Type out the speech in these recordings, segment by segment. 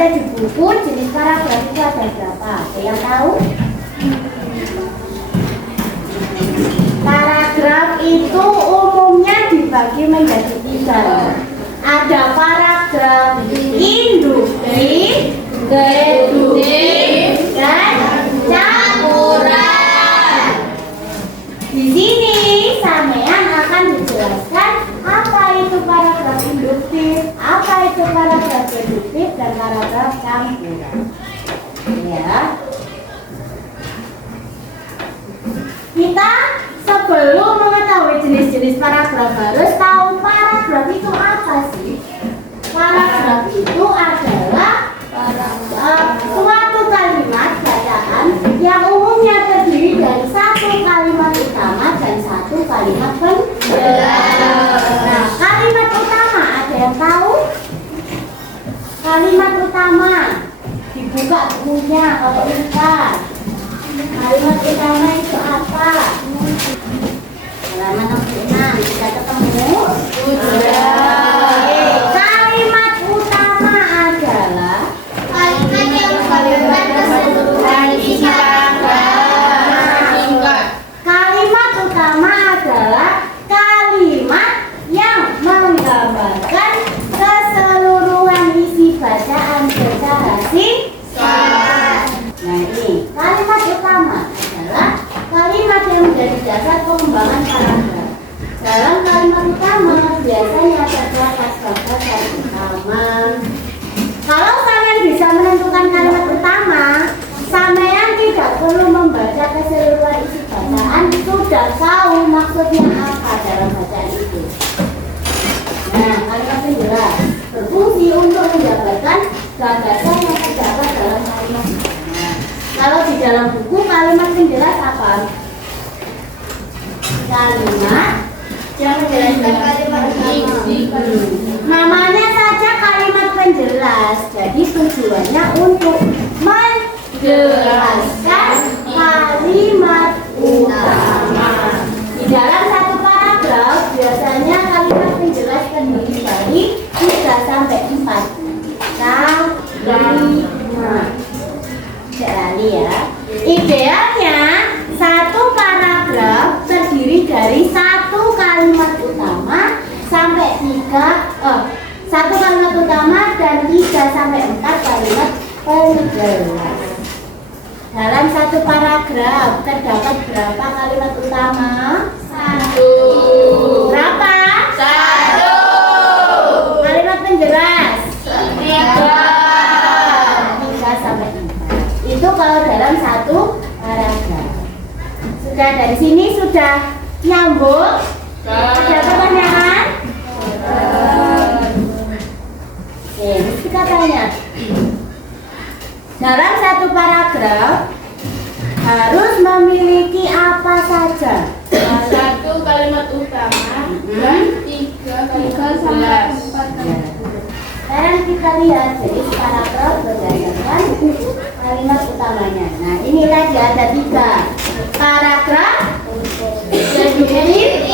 baca di buku jenis paragraf itu ada berapa? Ada yang tahu? Paragraf itu umumnya dibagi menjadi 3. Ada paragraf induktif, deduktif, dan campuran. Di sini sampean akan dijelaskan apa itu paragraf induktif, apa itu paragraf deduktif, dan paragraf campuran. Ya. Kita sebelum mengetahui jenis-jenis paragraf harus tahu paragraf itu apa sih? Paragraf itu adalah suatu kalimat bacaan yang umumnya terdiri dari satu kalimat utama dan satu kalimat penjelas. Nah, kalimat utama ada yang tahu? Kalimat utama dibuka bukunya kalau lihat. Kalimat utama itu apa? Halaman 66 bisa ketemu? Kalimat utama adalah kalimat yang menggambarkan keseluruhan isi paragraf. Kalimat utama adalah kalimat yang menggambarkan keseluruhan isi bacaan secara singkat. Nah, ini kalimat utama adalah kalimat yang menjadi dasar pengembangan paragraf. Dalam kalimat utama biasanya terdapat bagian utama. Kalau kalian bisa menentukan kalimat utama, sampean tidak perlu membaca keseluruhan isi bacaan, sudah tahu maksudnya apa dalam bacaan itu. Nah, kalimat penjelas berfungsi untuk menjabarkan gagasan yang terdapat dalam kalimat. Kalau di dalam buku kalimat penjelas apa? Kalimat yang menjelaskan kalimat utama. Namanya saja kalimat penjelas. Jadi tujuannya untuk menjelaskan kalimat utama. Di dalam satu paragraf biasanya kalimat penjelas terdiri dari 3 sampai 4 kalimat. Lali ya. Idealnya satu paragraf terdiri dari satu kalimat utama sampai 3 satu kalimat utama dan 3 sampai 4 kalimat penjelas. Dalam satu paragraf terdapat berapa kalimat utama? 1. Berapa? 1. Kalimat penjelas? 3 sampai 4. Itu kalau dalam satu paragraf. Sudah dari sini sudah nyambung? Ada pertanyaan? Oke, kita tanya. Dalam satu paragraf harus memiliki apa saja? 1 kalimat utama dan 3 kalimat penjelas. Sekarang kita lihat jadi paragraf berdasarkan kalimat utamanya. Nah, ini tadi ada 3 paragraf deduktif,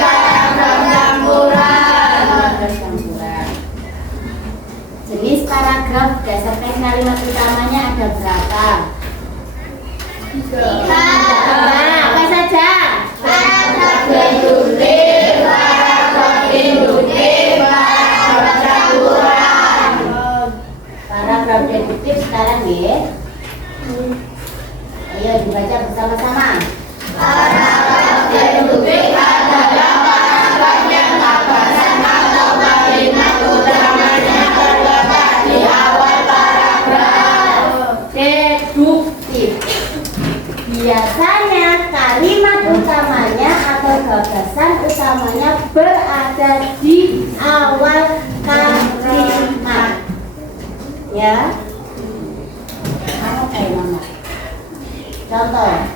paragraf campuran. Jenis paragraf berdasarkan kalimat utamanya ada berapa? 3. Apa saja? Paragraf deduktif, paragraf induktif, paragraf campuran. Paragraf deduktif sekarang ya. Ayo dibaca bersama-sama. Paragraf deduktif adalah paragraf yang gagasan atau kalimat utamanya terdapat di awal paragraf. Deduktif biasanya kalimat utamanya atau gagasan utamanya berada di awal kalimat. Ya, apa kayak mama? Contoh,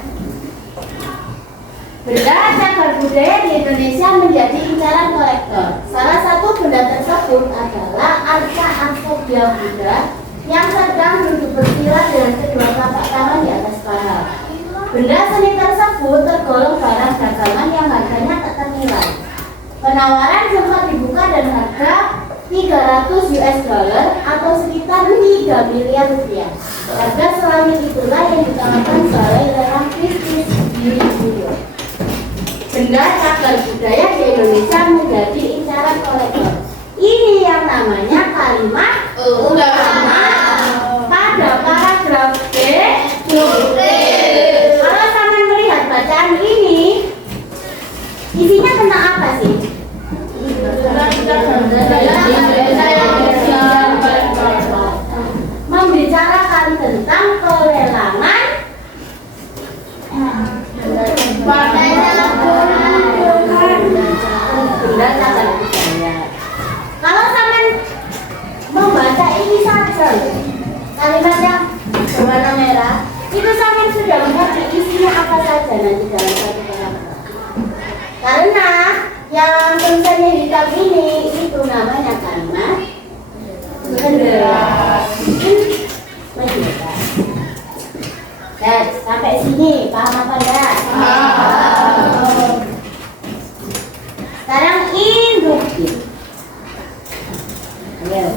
benda cagar budaya di Indonesia menjadi incaran kolektor. Salah satu benda tersebut adalah arca Asodia Buddha yang sedang duduk bersila dengan kedua telapak tangan di atas paha. Benda seni tersebut tergolong barang dagangan yang harganya tak ternilai. Penawaran sempat dibuka dan harga 300 US dollar atau sekitar 3 miliar rupiah. Harga selangit itulah yang ditawarkan oleh lelang bisnis di New York. Benda cagar budaya di Indonesia menjadi incaran kolektor. Ini yang namanya kalimat utama pada paragraf B. Kalau kalian melihat bacaan ini, isinya tentang apa sih? Membicarakan tentang pelelangan benda cagar budaya. Kalau kalian membaca ini saja, kalimat yang berwarna merah, itu kalian sudah mengerti isinya apa saja nanti dalam satu paragraf. Karena yang tulisannya hitam ini itu namanya kalimat bendera. Dan sampai sini paham apa enggak? Sekarang induktif. Ayo,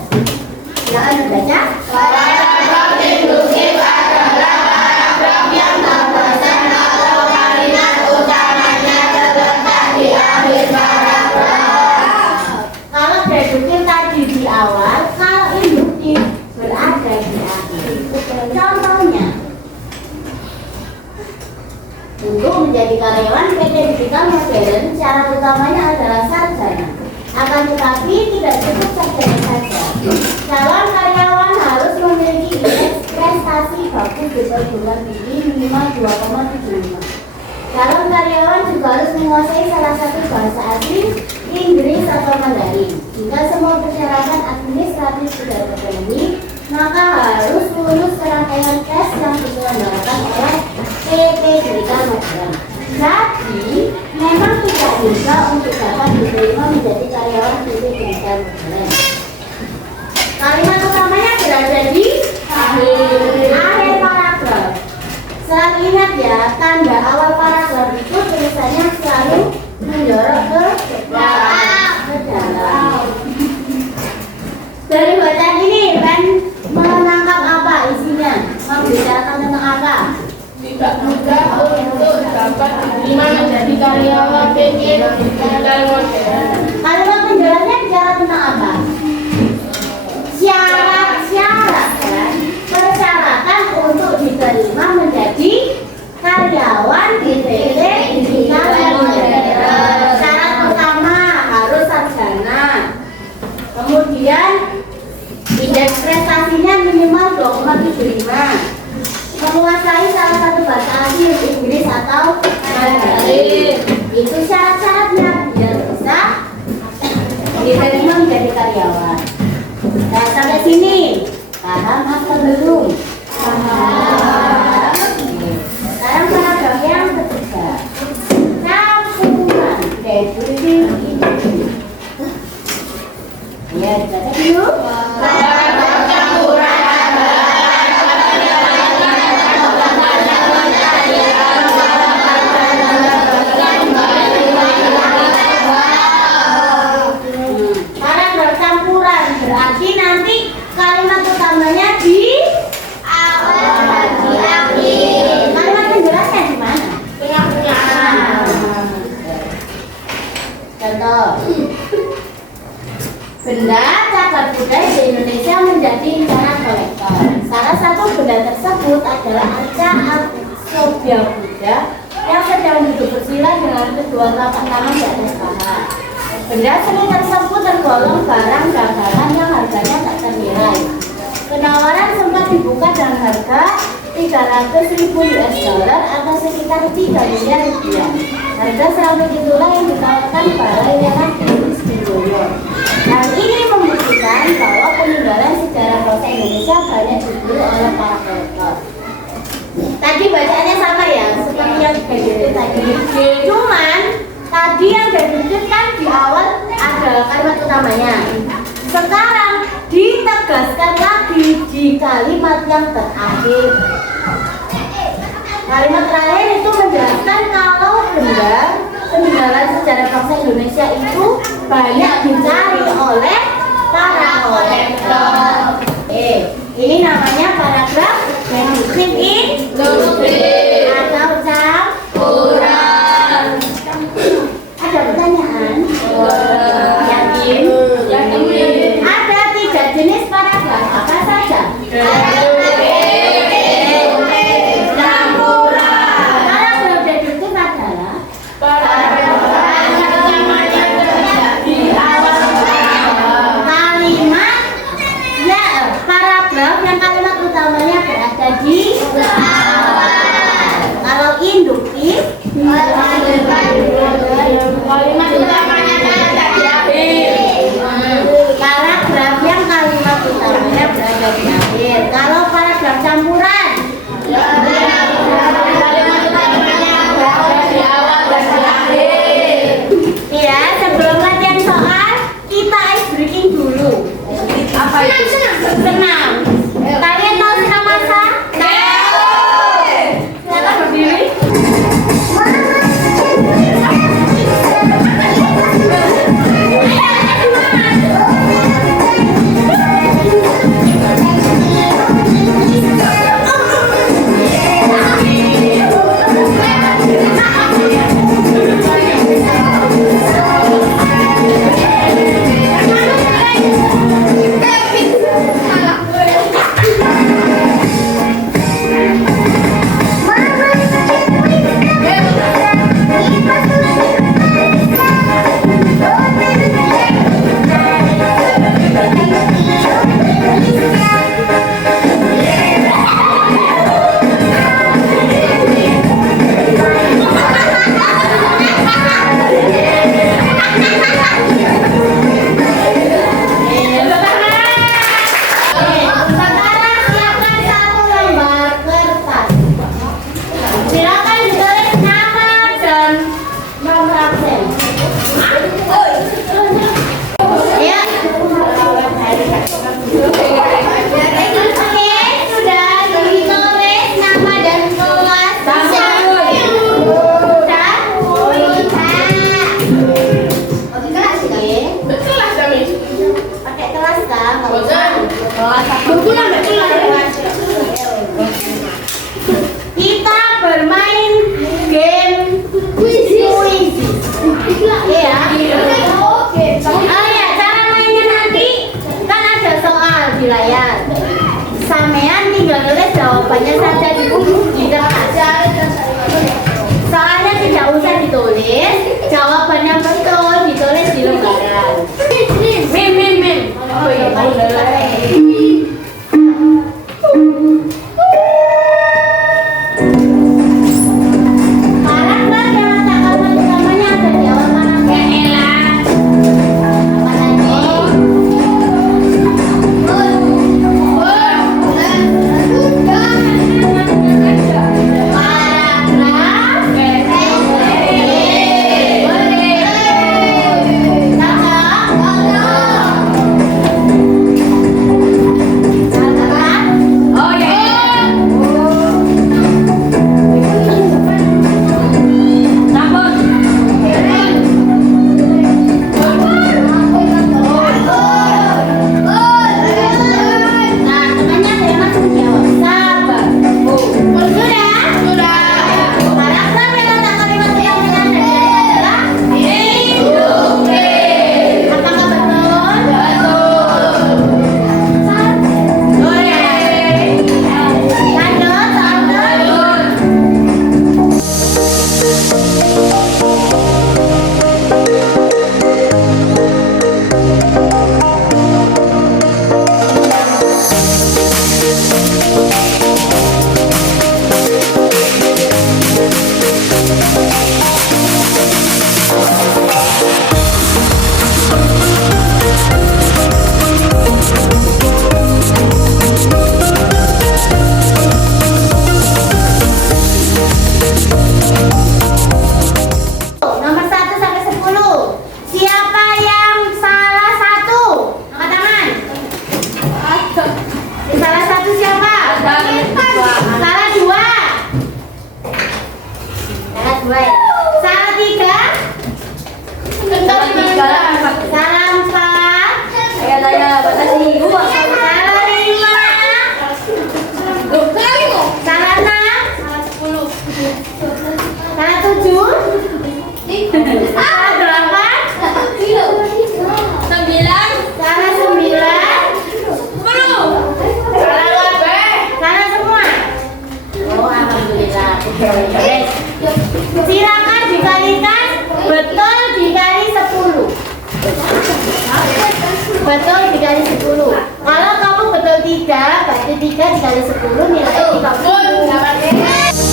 silakan baca. Paragraf induktif adalah paragraf yang terpesan atau kalimat utamanya terletak di akhir paragraf. Kalau deduktif tadi di awal, kalau induktif berada di akhir. Contohnya, untuk menjadi karyawan PT Digital Modern, syarat utamanya adalah sarjana. Akan tetapi tidak cukup sarjana saja. Calon karyawan harus memiliki indeks prestasi bagus di perguruan tinggi minimal 2,75. Calon karyawan juga harus menguasai salah satu bahasa asing, Inggris atau Mandarin. Jika semua persyaratan administratif sudah terpenuhi, maka harus lulus serangkaian tes yang diselenggarakan oleh PT Digital Modern. Jadi, memang tidak bisa untuk dapat diterima menjadi karyawan PT Digital Modern. Kalimat utamanya berada di akhir paragraf. Selalu ingat ya, tanda awal paragraf itu tulisannya selalu mendorong ke dalam. Dari bacaan ini, kan menangkap apa isinya? Membicarakan tentang apa? Tidak mudah untuk dapat diterima menjadi karyawan PT Digital Modern. Kalimat penjelasannya bicara tentang apa? Syarat-syarat, kan? Persyaratan untuk diterima menjadi karyawan di PT Digital Modern. Syarat pertama harus sarjana. Kemudian indeks prestasinya minimal 2,75. Menguasai salah satu bahasa asing, Inggris atau Mandarin. Itu syarat-syaratnya biar bisa diterima menjadi karyawan. Nah, sampai sini paham apa belum? Paham. Sekarang paragraf yang ketiga, campuran deduktif induktif. Ya, dibaca dulu. Paragraf campuran adalah paragraf campuran berarti nanti kalimat utamanya di awal, di akhir. Kalimat penjelasnya di mana? tengah-tengah. Contoh, benda cagar budaya di Indonesia menjadi incaran kolektor. Salah satu benda tersebut adalah arca Aksobia Buddha yang sedang duduk bersila dengan kedua telapak tangan di atas paha. Benda seni tersebut tergolong barang dagangan yang harganya tak ternilai. Penawaran sempat dibuka dengan harga 300.000 US dollar atau sekitar 3 miliar rupiah. Harga serabut itulah yang ditawarkan Balai Lelang Bisnis di New York. Hal ini membuktikan bahwa peninggalan sejarah bangsa Indonesia banyak diburu oleh para kolektor. Tadi bacaannya sama ya, seperti yang deduktif tadi. Cuman tadi yang deduktif kan di awal ada kalimat utamanya. Sekarang ditegaskan lagi di kalimat yang terakhir. Kalimat terakhir itu menjelaskan kalau benda peninggalan sejarah bangsa Indonesia itu banyak dicari oleh para Bosan. Buku sampai pulang. Kita bermain game kuisi. Iya. Oh ya, cara mainnya nanti kan ada soal di layar. Sampean tinggal nulis jawabannya saja di kertas. Soalnya tidak usah ditulis, jawabannya betul ditulis di lembaran. Mim. Oh iya, paragraf yang letak kalimat utamanya ada di awal paragraf. Apa nomor 1 sampai 10. Siapa yang salah satu? Angkat tangan. Salah satu siapa? Salah dua. Salah dua. Salah tiga. Salah empat. Salah lima. Salah enam. Salah tujuh. Salah delapan. Salah sembilan. Salah semua. Oh, alhamdulillah. Silakan dikalikan betul dikali 10. Betul dikali 10. Kalau kamu betul 3, berarti 3 dikali 10 nilainya 30.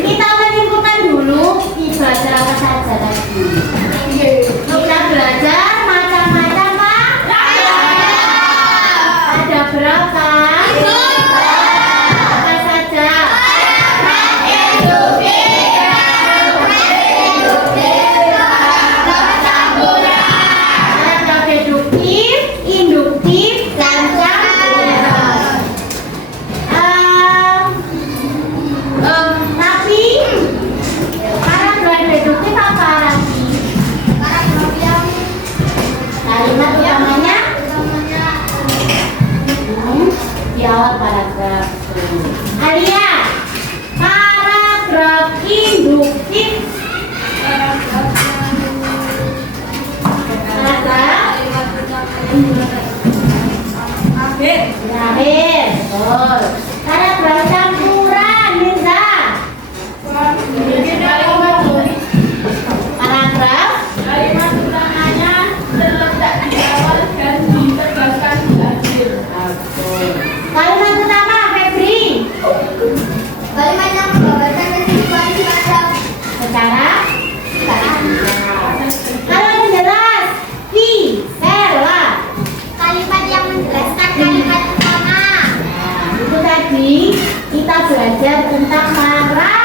Kita menyimpulkan dulu ibadah apa saja tadi. Kita belajar macam-macam Pak. Ada berapa? Apa saja? Ada deduktif, induktif, dan campuran. Tapi paragraf deduktif apa lagi? Kalimat utamanya di awal paragraf. Alia, paragraf induktif. Paragraf terakhir. Betul. Paragraf campuran, Mirza. Paragraf Kalimat utamanya terletak di awal dan ditegaskan di akhir. kalimat utama Febri. Kalimat yang menggambarkan kehidupan semacam Secara kalau jelas Pi, Serla. kalimat yang menjelaskan kalimat utama. Nah, itu tadi kita belajar tentang paragraf